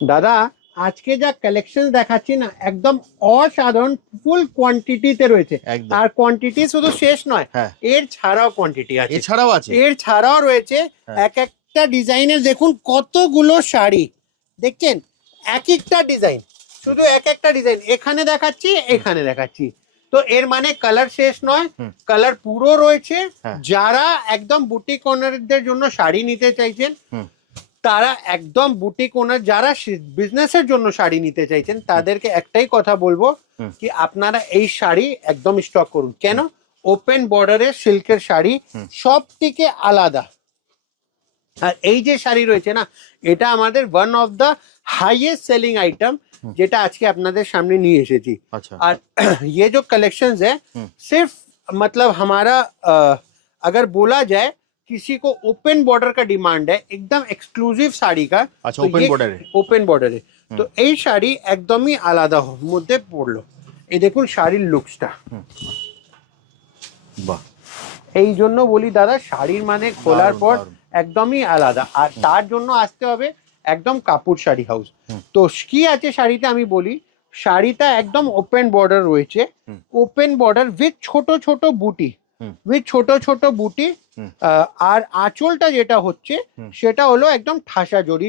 দাদা আজকে যা কালেকশন দেখাচ্ছি না একদম অসাধারণ, ফুল কোয়ান্টিটিতে রয়েছে। একদম। আর কোয়ান্টিটি শুধু শেষ নয়, হ্যাঁ, এর ছাড়াও কোয়ান্টিটি আছে, এছাড়াও আছে। এর ছাড়াও রয়েছে। হ্যাঁ। এক একটা ডিজাইনের দেখুন কতগুলো শাড়ি দেখছেন, এক একটা ডিজাইন, শুধু এক একটা ডিজাইন এখানে দেখাচ্ছি, এখানে দেখাচ্ছি। তো এর মানে কালার শেষ নয়, হুম। কালার পুরো রয়েছে। হ্যাঁ। যারা একদম বুটিক ওনারদের জন্য শাড়ি নিতে চাইছেন, হুম। তারা একদম বুটিক ওনার, যারা বিজনেসের জন্য শাড়ি নিতে চাইছেন, তাদেরকে একটাই কথা বলবো হুম। কি আপনারা এই শাড়ি একদম স্টক করুন। কেন? ওপেন বর্ডারের সিল্কের শাড়ি হুম। সব থেকে আলাদা। আর এই যে শাড়ি রয়েছে না, এটা আমাদের one of the highest selling item, যেটা আজকে আপনাদের সামনে নিয়ে এসেছি। अच्छा। और ये जो कलेक्शंस है सिर्फ मतलब हमारा अगर बोला जाए किसी को ओपन बॉर्डर का डिमांड है, एकदम एक्सक्लूसिव শাড়ি का। अच्छा, ओपन बॉर्डर है। ওপেন বর্ডারে তো এই শাড়ি একদমই আলাদা মধ্যে পড়লো। এই দেখুন শাড়ির লুকসটা, বাহ। এই জন্য বলি দাদা শাড়ির মানে খোলার দারুণ, পর দারুণ। একদমই আলাদা। আর তার জন্য আসতে হবে একদম কাপুর শাড়ি হাউস। তো কি আছে শাড়িতে আমি বলি, শাড়িটা একদম ওপেন বর্ডার রয়েছে, ওপেন বর্ডার উইথ ছোট ছোট বুটি, উইথ ছোট ছোট বুটি। আর আঁচলটা যেটা হচ্ছে সেটা হলো একদম ঠাসা জড়ি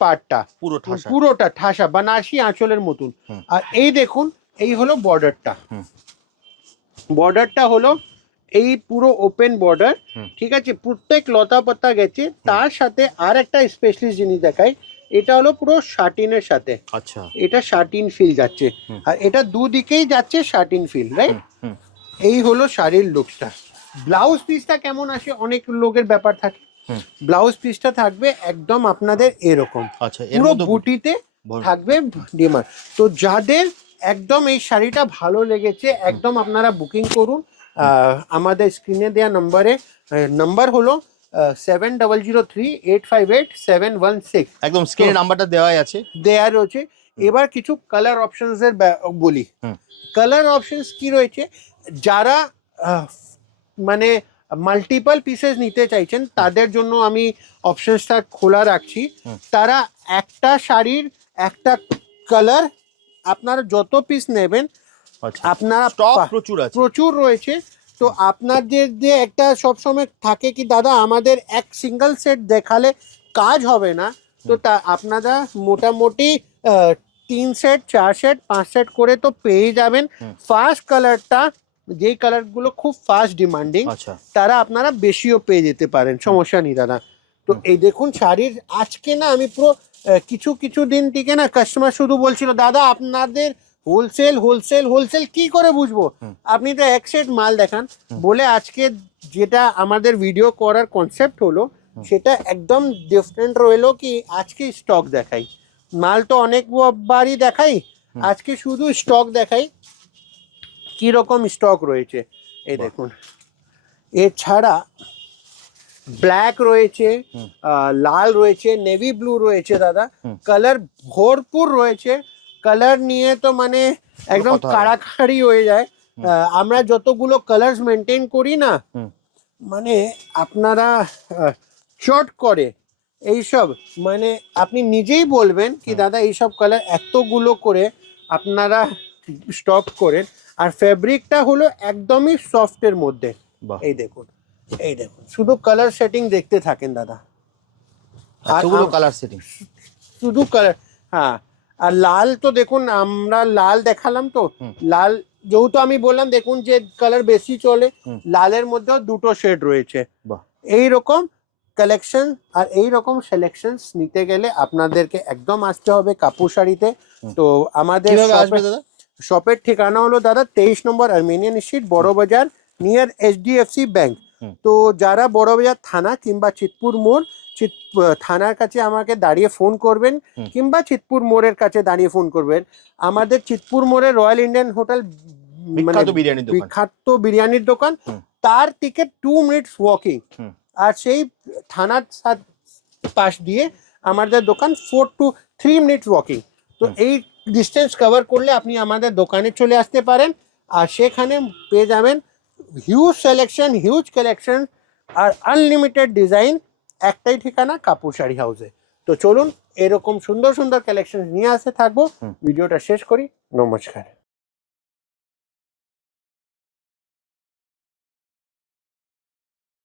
পাটটা, পুরো ঠাসা। পুরোটা ঠাসা বানারসি আঁচলের মতন। আর এই দেখুন এই হলো বর্ডারটা, বর্ডারটা হলো এই পুরো ওপেন বর্ডার, ঠিক আছে। প্রত্যেক লতা পাতা গেছে, তার সাথে আর একটা স্পেশালিস্ট জিনিস দেখাই, এটা হলো পুরো শাটিনের সাথে। আচ্ছা। এটা শাটিন ফিল যাচ্ছে, আর এটা দুদিকেই যাচ্ছে শাটিন ফিল, রাইট। এই হলো শাড়ির লুকসটা। ব্লাউজ পিসটা কেমন আসে অনেক লোকের ব্যাপার থাকে, ব্লাউজ পিসটা থাকবে একদম আপনাদের এরকম, আচ্ছা, পুরো বুটিতে থাকবে ডিমান্ড। তো যাদের একদম এই শাড়িটা ভালো লেগেছে একদম আপনারা বুকিং করুন। আমাদের স্ক্রিনে দেওয়া নাম্বারে, নাম্বার হলো 7003858716, একদম স্ক্রিনে নাম্বারটা দেওয়াই আছে, দেয়া রয়েছে। এবার কিছু কালার অপশনস এর বলি। কালার অপশনস কি রয়েছে, যারা মানে মাল্টিপল পিসেস নিতে চাইছেন তাদের জন্য আমি অপশনসটা খোলা রাখছি। তারা একটা শাড়ির একটা কালার, আপনারা যত পিস নেবেন আপনারা স্টক প্রচুর আছে, প্রচুর রয়েছে। তো আপনাদের যে একটা সবসময় থাকে কি দাদা আমাদের এক সিঙ্গেল সেট দেখালে কাজ হবে না, তো তা আপনারা মোটামুটি 3 সেট 4 সেট 5 সেট করে তো পেয়ে যাবেন। ফার্স্ট কালারটা, যেই কালারগুলো খুব ফাস্ট ডিমান্ডিং, তারা আপনারা বেশিও পেয়ে যেতে পারেন, সমস্যা নেই দাদা। তো এই দেখুন শাড়ির আজকে না আমি পুরো কিছু কিছু দিন থেকে না কাস্টমার শুধু বলছিল দাদা আপনাদের হোলসেল হোলসেল হোলসেল কি করে বুঝবো, আপনি তো এক সেট মাল দেখান। বলে আজকে যেটা আমাদের ভিডিও করার কনসেপ্ট হলো সেটা একদম ডিফারেন্ট রইলো, কি আজকে স্টক দেখাই, মাল তো অনেকবারই দেখাই, আজকে শুধু স্টক দেখাই কি রকম স্টক রয়েছে। এই দেখুন এছাড়া ব্ল্যাক রয়েছে, লাল রয়েছে, নেভি ব্লু রয়েছে দাদা, কালার ভরপুর রয়েছে। কালার নিয়ে তো মানে একদম কাড়াকাড়ি হয়ে যায়। আমরা যতগুলো কালার্স মেনটেন করি না, মানে আপনারা চট করে এইসব, মানে আপনি নিজেই বলবেন কি দাদা এইসব কালার এতগুলো করে আপনারা স্টক করেন। আর ফেব্রিকটা হলো একদমই সফটের মধ্যে। এই দেখুন, এই দেখুন শুধু কালার সেটিং দেখতে থাকেন দাদা, এতগুলো কালার সেটিং, শুধু কালার। হ্যাঁ, আর লাল তো দেখুন আমরা লাল দেখালাম, তো লাল যেহেতু আমি বললাম দেখুন যে কালার বেশি চলে, লালের মধ্যেও দুটো শেড রয়েছে। এই রকম কালেকশন আর এই রকম সিলেকশনস নিতে গেলে আপনাদেরকে একদম আসতে হবে কাপুর শাড়িতে। তো আমাদের শপের ঠিকানা হলো দাদা 23 নম্বর আর্মেনিয়ান স্ট্রিট, বড় বাজার, নিয়ার HDFC ব্যাংক। তো যারা বড় বাজার থানা কিংবা চিতপুর মোড়, থানার কাছে আমাকে দাঁড়িয়ে ফোন করবেন কিংবা চিতপুর মোড়ের কাছে দাঁড়িয়ে ফোন করবেন। আমাদের চিতপুর মোড়ে রয়্যাল ইন্ডিয়ান হোটেল, বিখ্যাত বিরিয়ানির দোকান, তার থেকে 2 মিনিটস ওয়াকিং। আর সেই থানার পাশ দিয়ে আমাদের দোকান 4 to 3 মিনিটস ওয়াকিং। তো এই ডিস্টেন্স কভার করলে আপনি আমাদের দোকানে চলে আসতে পারেন, আর সেখানে পেয়ে যাবেন হিউজ সিলেকশন, হিউজ কালেকশন আর আনলিমিটেড ডিজাইন। একটাই ঠিকানা কাপুর শাড়ি হাউসে। তো চলুন এরকম সুন্দর সুন্দর কালেকশন নিয়ে আসতে থাকবো। হুম। ভিডিওটা শেষ করি, নমস্কার।